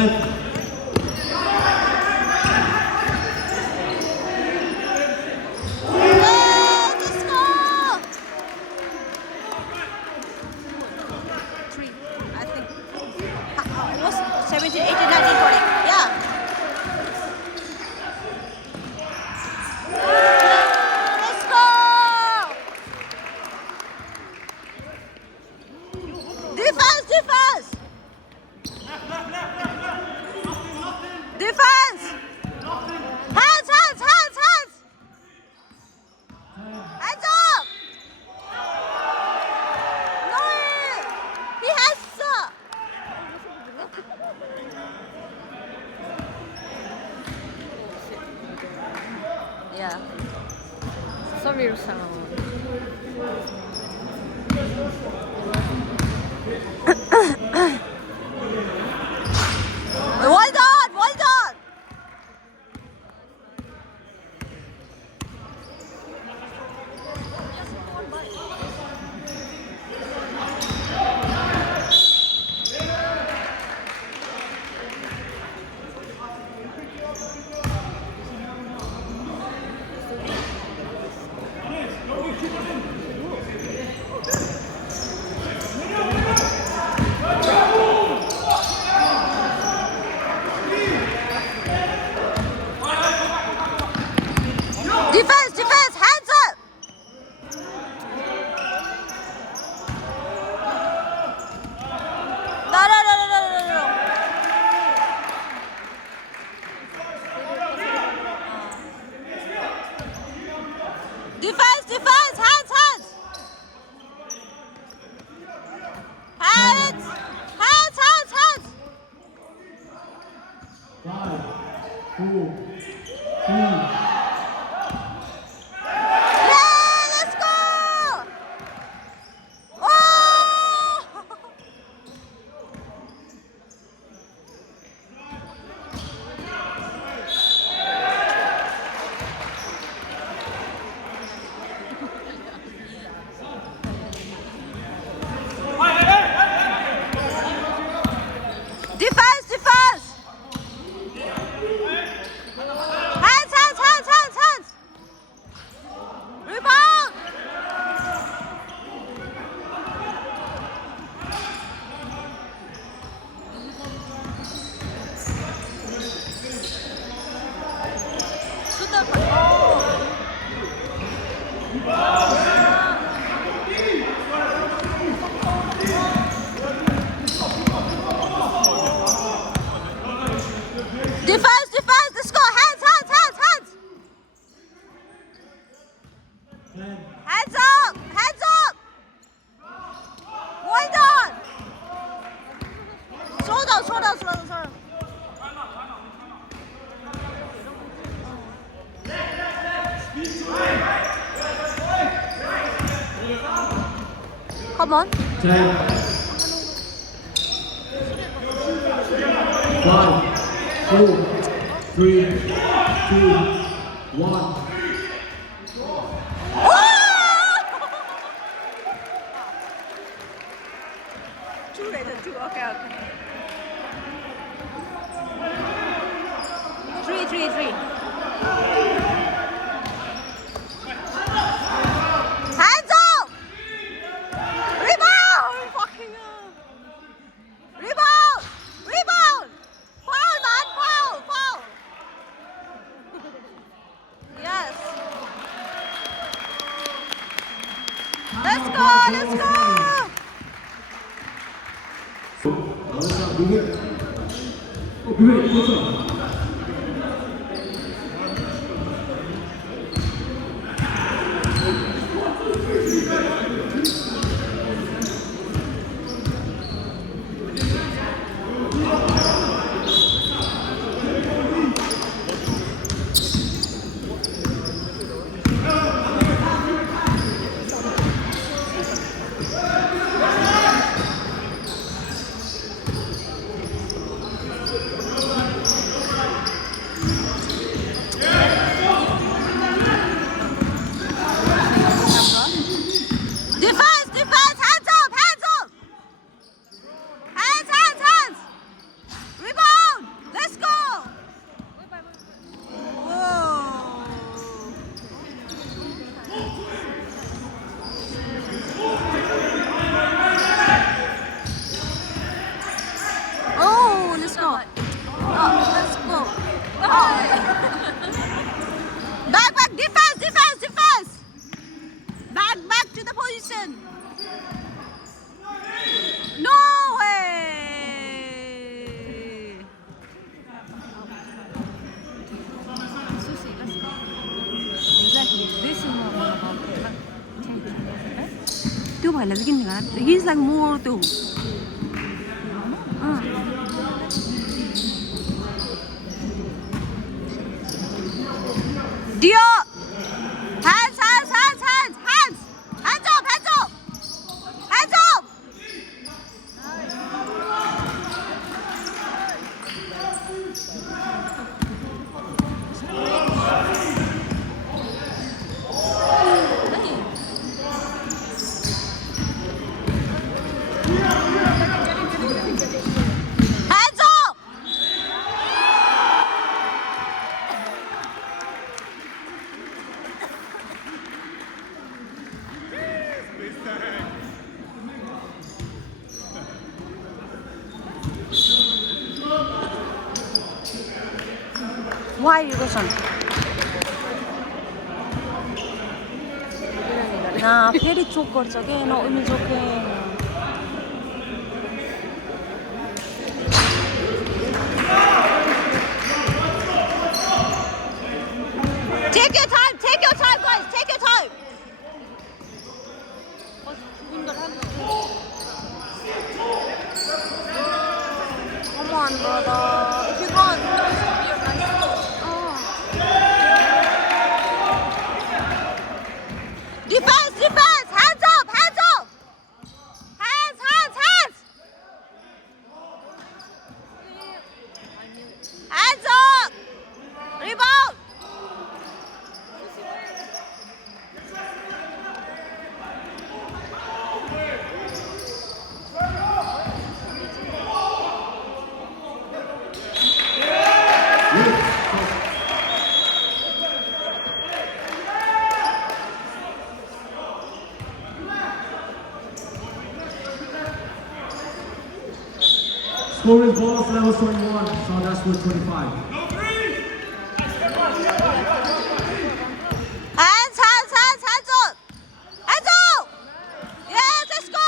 Time. Let's go! Three, I think. It was 17, 18, 19, 20. Yeah. Let's go! Defense, defense! Defense! Hands, hands, hands, hands! Hands up! No! He has Yeah. Samir sana. Well done! Well done! Defense, defense, hands up! No, no, no, no, no, no, no. Defense, defense, hands, hands! Hands! Hands, hands, hands! 5, 4, 3. Yeah, let's go! Oh! Defense, defense! Hands, hands, hands, hands, hands! Rebound! Shoot the Defense, defense, let's go! Hands, hands, hands, hands! 10. Hands up! Hands up! Well done! Slow down, slow down, slow down, slow down. Come on. 10. 5, 4, 3, 2, 1. Two rated, two. Okay, okay. Three. Hands up! Rebound! Fucking hell. Rebound! Rebound! Foul, man! Foul! Foul! Yes. Let's go! Let's go! Alessa, move it. Oh, great. What's up? phải là cái này cái sang mua tủ Dio hands up hands up Why 이것은 나 페리 쪽 저게 너 의미 좋게 Take your time guys take your time Come on brother if you gone Defense! Hands up! Hands! Hands up! Rebound! Score is balls level 21, so that's for 25. Hands up! Yes, let's go!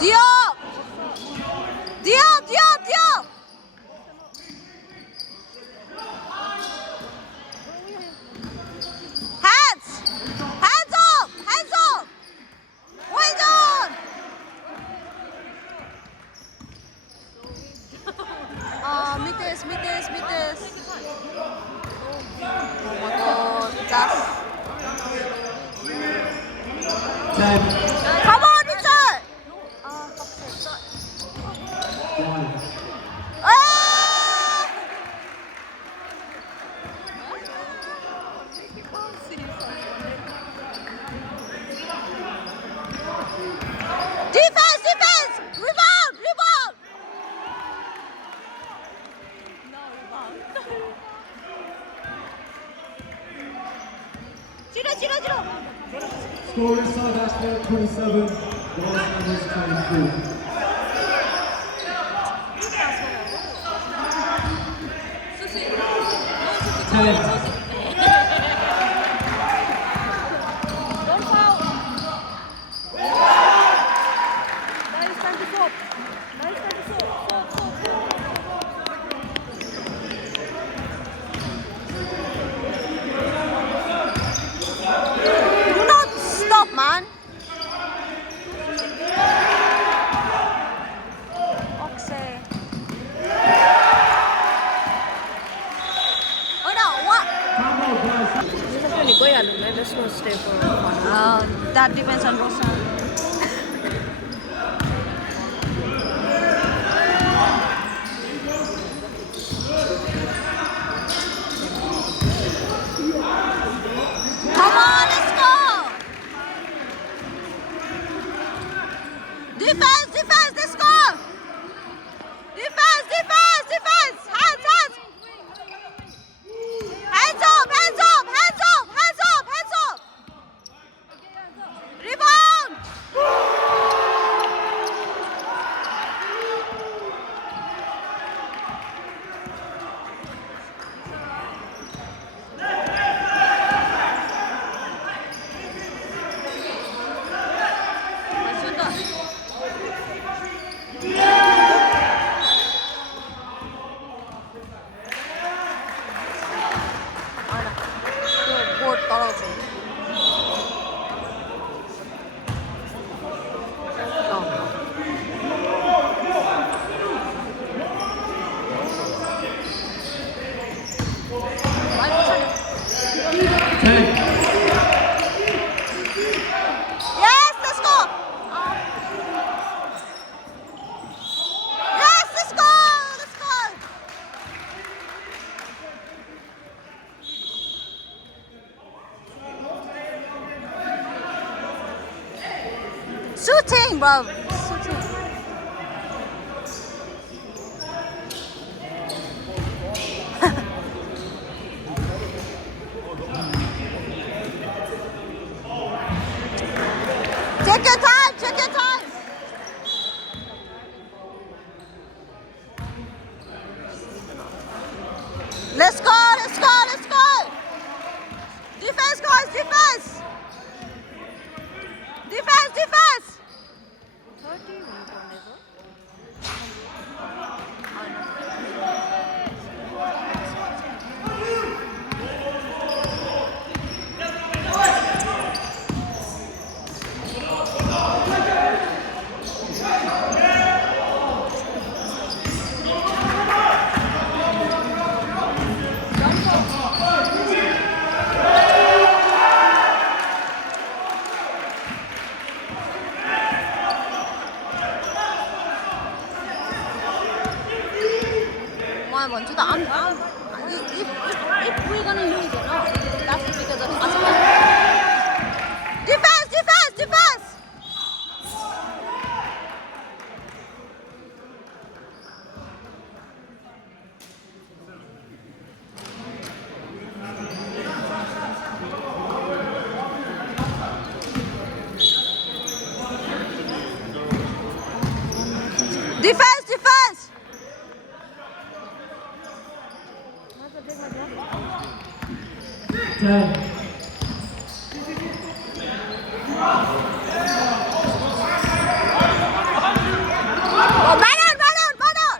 Diop! Hands up! Well done! Meet this. Oh my god, that's... 10, Come on, Mitchell! 1. Ah! Defense! Rebound! Zero. Score is South Africa 27, balls level 22. Do not stop, man. Oxy. Oh no, what? Time out, guys. Let's not stay for a while. That depends on person. Come on, let's go! Defense, let's go! Defense! Hands! Hands up! Rebound! Yes, let's go. Yes, let's go. Let's go. Shooting, bro. Shooting. Take your time, take your time. Let's go, let's go, let's go. Defense, guys, defense. Defense, defense. 30 we don't ever. Why want to if we're gonna lose or not, that's because of us. Defense, defense, defense. Defense, defense. 10. Oh, run on, run on, run on.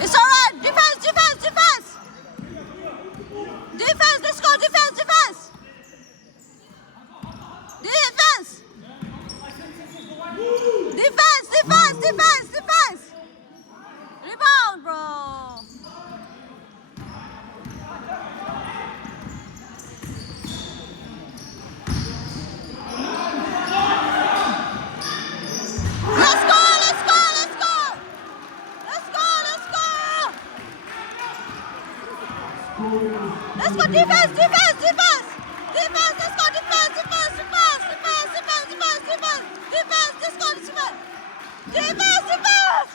It's all right. Defense, defense, defense. Defense, let's go. Defense, defense. Defense. Defense, defense, defense, defense. Rebound, bro. Let's go, let's go, let's go. Let's go, let's go. Let's go, defense, defense, defense. Defense, let's go, defense, defense, defense, defense, defense, defense, defense, defense, let's go, defense. Defense, defense.